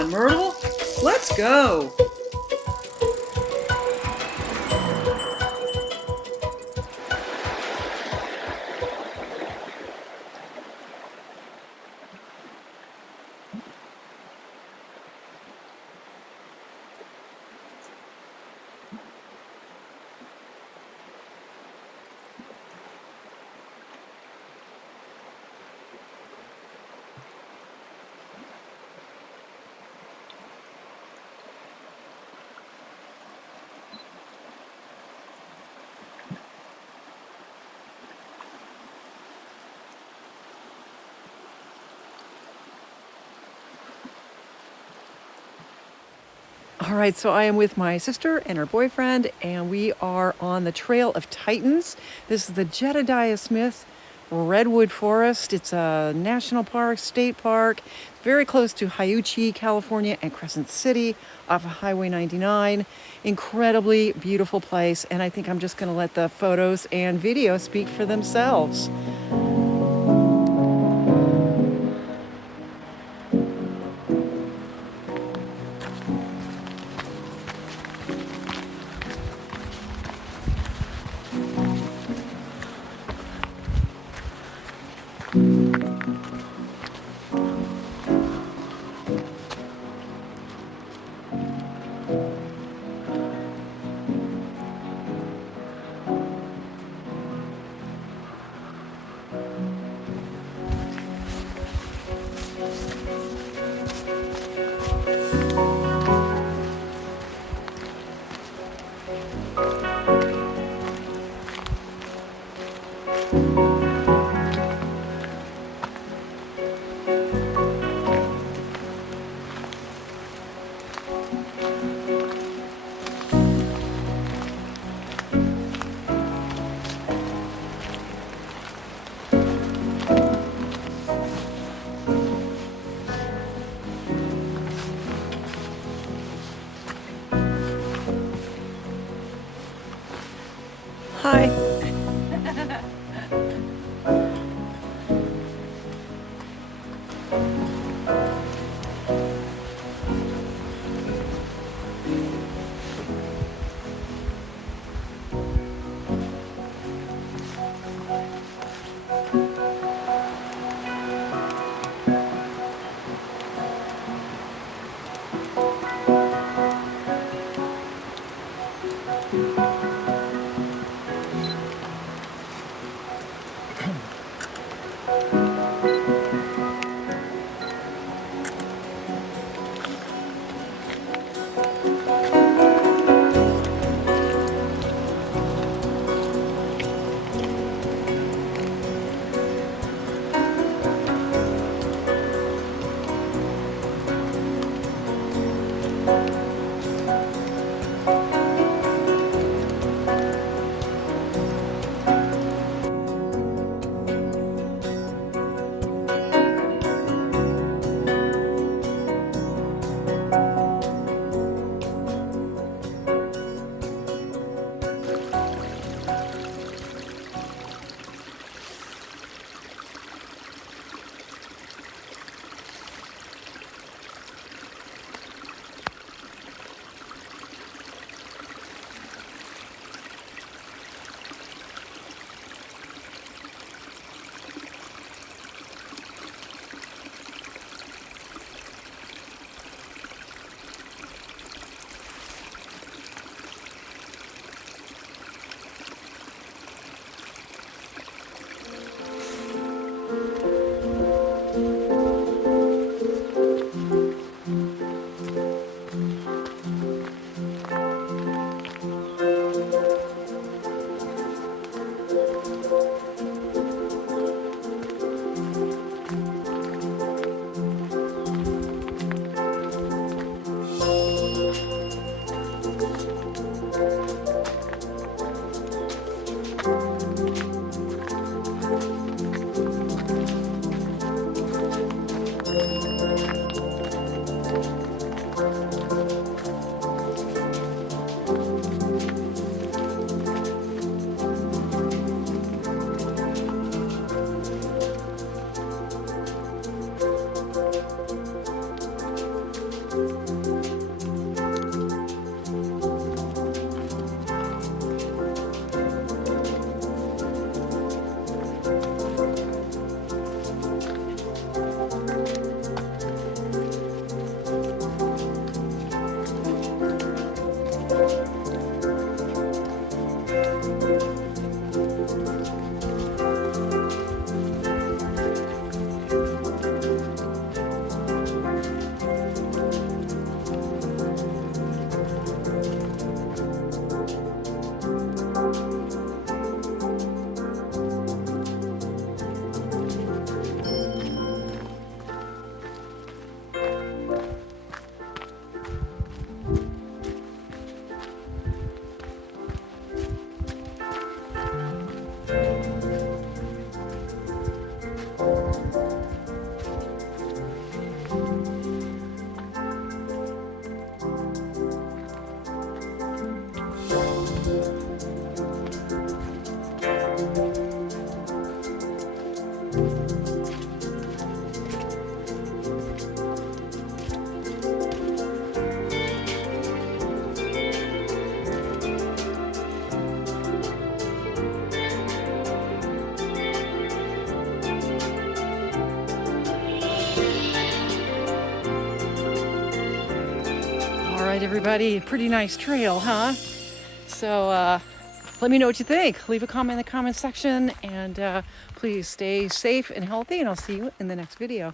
on, Myrtle. Let's go. All right, so I am with my sister and her boyfriend, and we are on the Trail of Titans. This is the Jedediah Redwood Forest. It's a national park, state park, very close to Hiuchi, California, and Crescent City off of Highway 99. Incredibly beautiful place, and I think I'm just going to let the photos and video speak for themselves. Hi. right, everybody, pretty nice trail, huh? So let me know what you think. Leave a comment in the comment section, and please stay safe and healthy, and I'll see you in the next video.